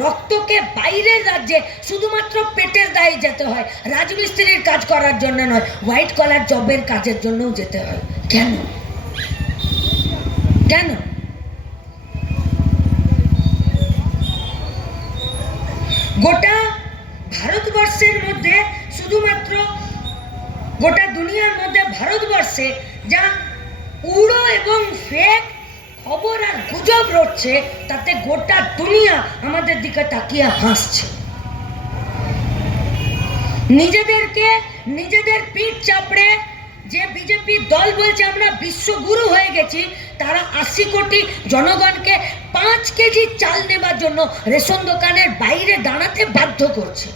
রক্তকে বাইরের রাজ্যে শুধুমাত্র পেটের দায়ে যেতে হয়, রাজমিস্ত্রির কাজ করার জন্য নয়, হোয়াইট কলার জবের কাজের জন্যও যেতে হয়। কেন? কেন? গোটা ভারতবর্ষের মধ্যে, শুধুমাত্র গোটা দুনিয়ার মধ্যে ভারতবর্ষে যা উড়ো এবং ফেক খবর আর গুজব রটছে, তাতে গোটা দুনিয়া আমাদের দিকে তাকিয়ে হাসছে। নিজেদের পিঠ চাপড়ে যে বিজেপি দল বলছে আমরা বিশ্বগুরু হয়ে গেছি, তারা 80 কোটি জনগণকে 5 কেজি চাল নেবার জন্য রেশন দোকানের বাইরে দাঁড়াতে বাধ্য করছে।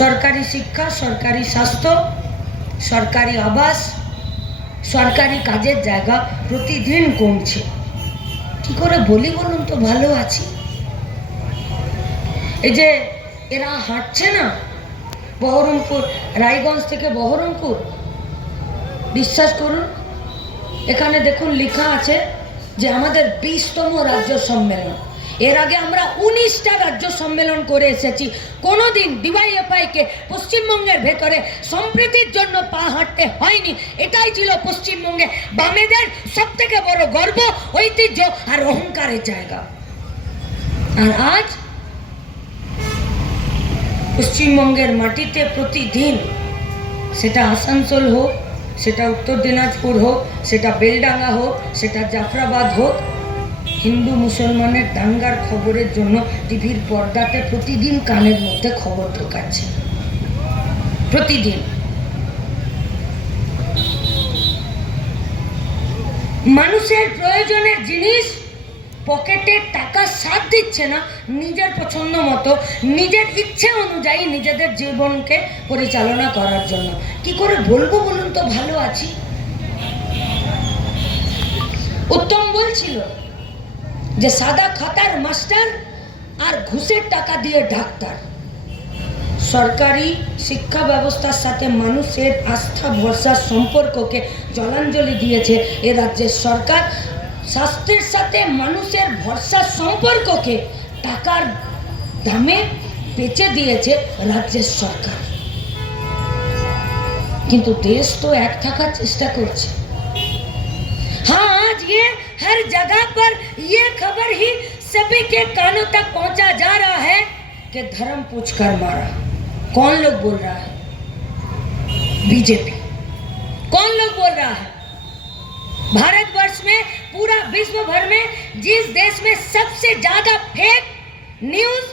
সরকারি শিক্ষা, সরকারি স্বাস্থ্য, সরকারি আবাস, সরকারি কাজের জায়গা প্রতিদিন কমছে। কি করে বলি বলুন তো, ভালো আছি। এই যে এরা হাঁটছে না, বহরমপুর, রায়গঞ্জ থেকে বহরমপুর, বিশ্বাস করুন, এখানে দেখুন লেখা আছে যে আমাদের 20তম রাজ্য সম্মেলন। এর আগে আমরা 19টা রাজ্য সম্মেলন করে এসেছি। কোনোদিন ডিওয়াইএফআইকে পশ্চিমবঙ্গের ভেতরে সম্প্রীতির জন্য পা হাঁটতে হয়নি। এটাই ছিল পশ্চিমবঙ্গে বামেদের সব থেকে বড় গর্ব, ঐতিহ্য আর অহংকারের জায়গা। আর আজ পশ্চিমবঙ্গের মাটিতে প্রতিদিন, সেটা আসানসোল হোক, সেটা উত্তর দিনাজপুর হোক, সেটা বেলডাঙ্গা হোক, সেটা জাফরাবাদ হোক, হিন্দু মুসলমানের দাঙ্গার খবরের জন্য টিভির পর্দাতে প্রতিদিন কানের মধ্যে খবর ঢোকাচ্ছে। প্রতিদিন মানুষের প্রয়োজনের জিনিস পকেটে টাকা সাথ দিচ্ছে না, নিজের পছন্দ মতো, নিজের ইচ্ছে অনুযায়ী নিজেদের জীবনকে পরিচালনা করার জন্য। কি করে বলবো বলুন তো, ভালো আছি। উত্তম বলছিল যে সাদা খাতার মাস্টার আর ঘুষের টাকা দিয়ে ডাক্তার। সরকারি শিক্ষা ব্যবস্থার সাথে মানুষের আস্থা ভরসার সম্পর্ককে জলাঞ্জলি দিয়েছে এ রাজ্যের সরকার। স্বাস্থ্যের সাথে মানুষের ভরসার সম্পর্ককে টাকার দামে বেচে দিয়েছে রাজ্যের সরকার। কিন্তু দেশ তো এক থাকার চেষ্টা করছে। हाँ, आज ये हर जगह पर ये खबर ही सभी के कानों तक पहुंचा जा रहा है कि धर्म पूछकर मारा। कौन लोग बोल रहा है? बीजेपी। कौन लोग बोल रहा है? भारतवर्ष में, पूरा विश्व भर में जिस देश में सबसे ज्यादा फेक न्यूज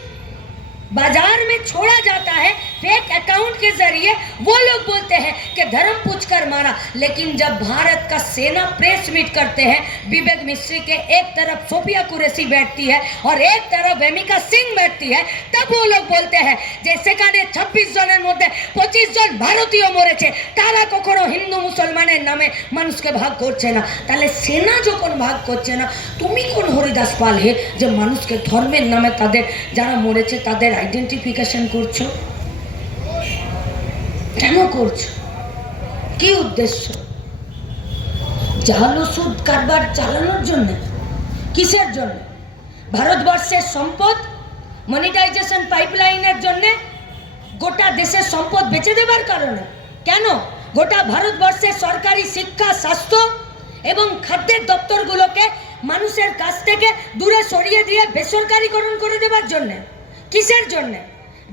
बाजार में छोड़ा जाता है, फेक अकाउंट के जरिए, वो लोग बोलते हैं कि धर्म पूछकर मारा। लेकिन जब भारत का सेना प्रेस मीट करते हैं, विवेक मिश्री के एक तरफ सोफिया कुरैशी बैठती है और एक तरफ वेमिका सिंह बैठती है, तब वो लोग बोलते हैं যে সেখানে 26 জনের মধ্যে 25 জন ভারতীয় মরেছে, তারা কখনো হিন্দু মুসলমানের নামে মানুষকে ভাগ করছে না। তাহলে সেনা যখন ভাগ করছে না, তুমি কোন হরিদাস পাল হে যে মানুষকে ধর্মের নামে তাদের যারা মরেছে তাদের আইডেন্টিফিকেশন করছো? কেন করছো? কি উদ্দেশ্য? জাল ওষুধ কারবার চালানোর জন্য? কিসের জন্য? ভারতবর্ষের সম্পদ মনিটাইজেশন পাইপলাইনের জন্য? গোটা দেশের সম্পদ বেচে দেবার কারণে? কেন? গোটা ভারতবর্ষের সরকারি শিক্ষা, স্বাস্থ্য এবং খাদ্যের দপ্তরগুলোকে মানুষের কাছ থেকে দূরে সরিয়ে দিয়ে বেসরকারিকরণ করে দেবার জন্য? কিসের জন্য?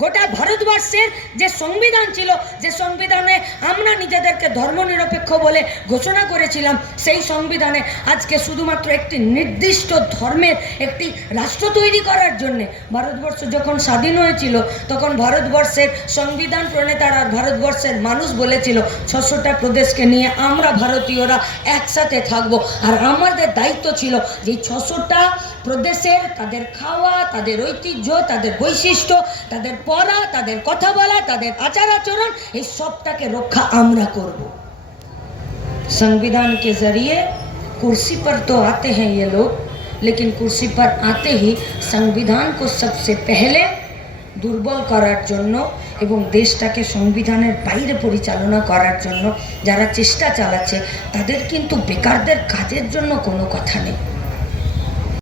গোটা ভারতবর্ষের যে সংবিধান ছিল, যে সংবিধানে আমরা নিজেদেরকে ধর্মনিরপেক্ষ বলে ঘোষণা করেছিলাম, সেই সংবিধানে আজকে শুধুমাত্র একটি নির্দিষ্ট ধর্মের একটি রাষ্ট্র তৈরি করার জন্যে। ভারতবর্ষ যখন স্বাধীন হয়েছিল তখন ভারতবর্ষের সংবিধান প্রণেতারা আর ভারতবর্ষের মানুষ বলেছিল 600টা প্রদেশকে নিয়ে আমরা ভারতীয়রা একসাথে থাকব। আর আমাদের দায়িত্ব ছিল যে 600টা প্রদেশের তাদের খাওয়া, তাদের ঐতিহ্য, তাদের বৈশিষ্ট্য, তাদের পড়া, তাদের কথা বলা, তাদের আচার আচরণ, এই সবটাকে রক্ষা আমরা করব। संविधान के जरिए कुर्सी पर तो आते हैं ये लोग, लेकिन कुर्सी पर आते ही संविधान को सबसे पहले दुर्बल करार जन्य এবং দেশটাকে সংবিধানের বাইরে পরিচালনা করার জন্য যারা চেষ্টা চালাচ্ছে, তাদের কিন্তু বেকারদের কাজের জন্য কোনো কথা নেই।